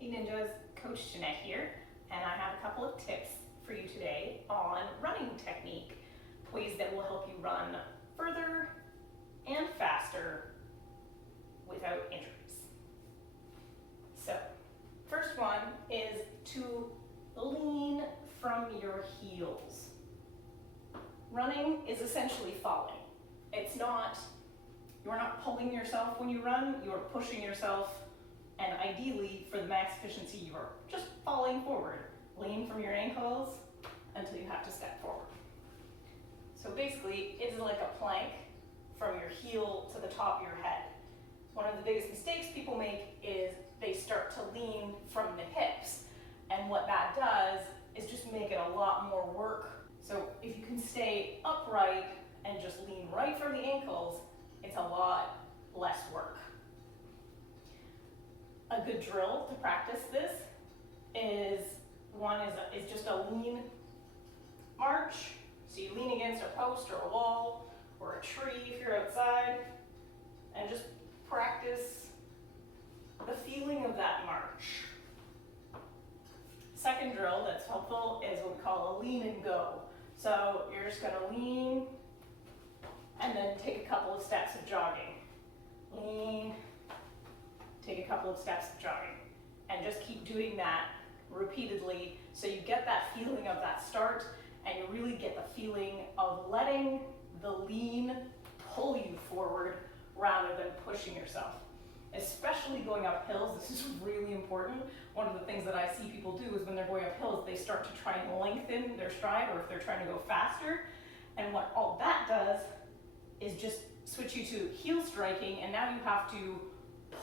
Hey Ninjas, Coach Jeanette here, and I have a couple of tips for you today on running technique, ways that will help you run further and faster without injuries. So, first one is to lean from your heels. Running is essentially falling. You're not pulling yourself when you run, you're pushing yourself. And ideally, for the max efficiency, you are just falling forward. Lean from your ankles until you have to step forward. So basically, it's like a plank from your heel to the top of your head. One of the biggest mistakes people make is they start to lean from the hips. And what that does is just make it a lot more work. So if you can stay upright and just lean right from the ankles, it's a lot less work. A good drill to practice this is just a lean march. So you lean against a post or a wall or a tree if you're outside, and just practice the feeling of that march. Second drill that's helpful is what we call a lean and go. So you're just going to lean and then take a couple of steps of jogging. Lean, take a couple of steps of jogging, and just keep doing that repeatedly so you get that feeling of that start and you really get the feeling of letting the lean pull you forward rather than pushing yourself. Especially going up hills, this is really important. One of the things that I see people do is when they're going up hills, they start to try and lengthen their stride, or if they're trying to go faster. And what all that does is just switch you to heel striking, and now you have to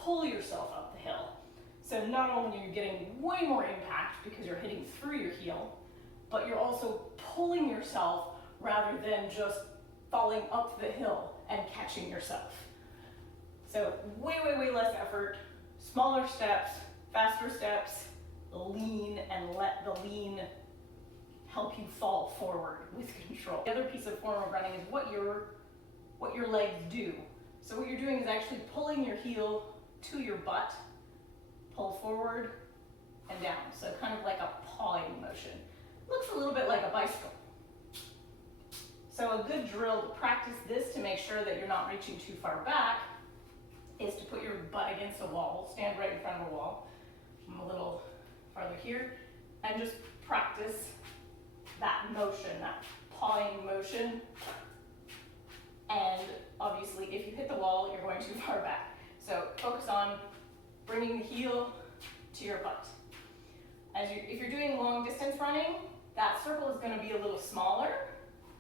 pull yourself up the hill. So not only are you getting way more impact because you're hitting through your heel, but you're also pulling yourself rather than just falling up the hill and catching yourself. So way, way, way less effort, smaller steps, faster steps, lean, and let the lean help you fall forward with control. The other piece of form of running is what your legs do. So what you're doing is actually pulling your heel to your butt, pull forward and down. So kind of like a pawing motion. Looks a little bit like a bicycle. So a good drill to practice this to make sure that you're not reaching too far back is to put your butt against a wall, stand right in front of a wall. I'm a little farther here, and just practice that motion, that pawing motion. And obviously, if you hit the wall, you're going too far back. So focus on bringing the heel to your butt. If you're doing long distance running, that circle is going to be a little smaller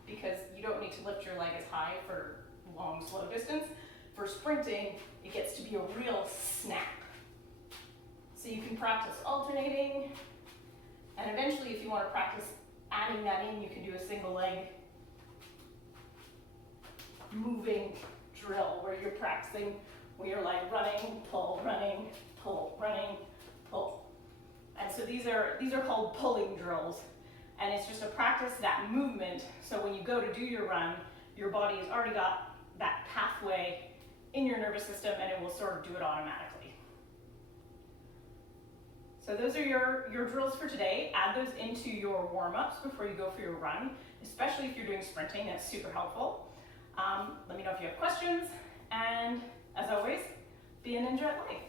because you don't need to lift your leg as high for long, slow distance. For sprinting, it gets to be a real snap. So you can practice alternating, and eventually if you want to practice adding that in, you can do a single leg moving drill where you're practicing, where you're like running, pull, running, pull. And so these are called pulling drills. And it's just to practice that movement, so when you go to do your run, your body has already got that pathway in your nervous system and it will sort of do it automatically. So those are your drills for today. Add those into your warm-ups before you go for your run, especially if you're doing sprinting. That's super helpful. Let me know if you have questions, and as always, be a ninja at life.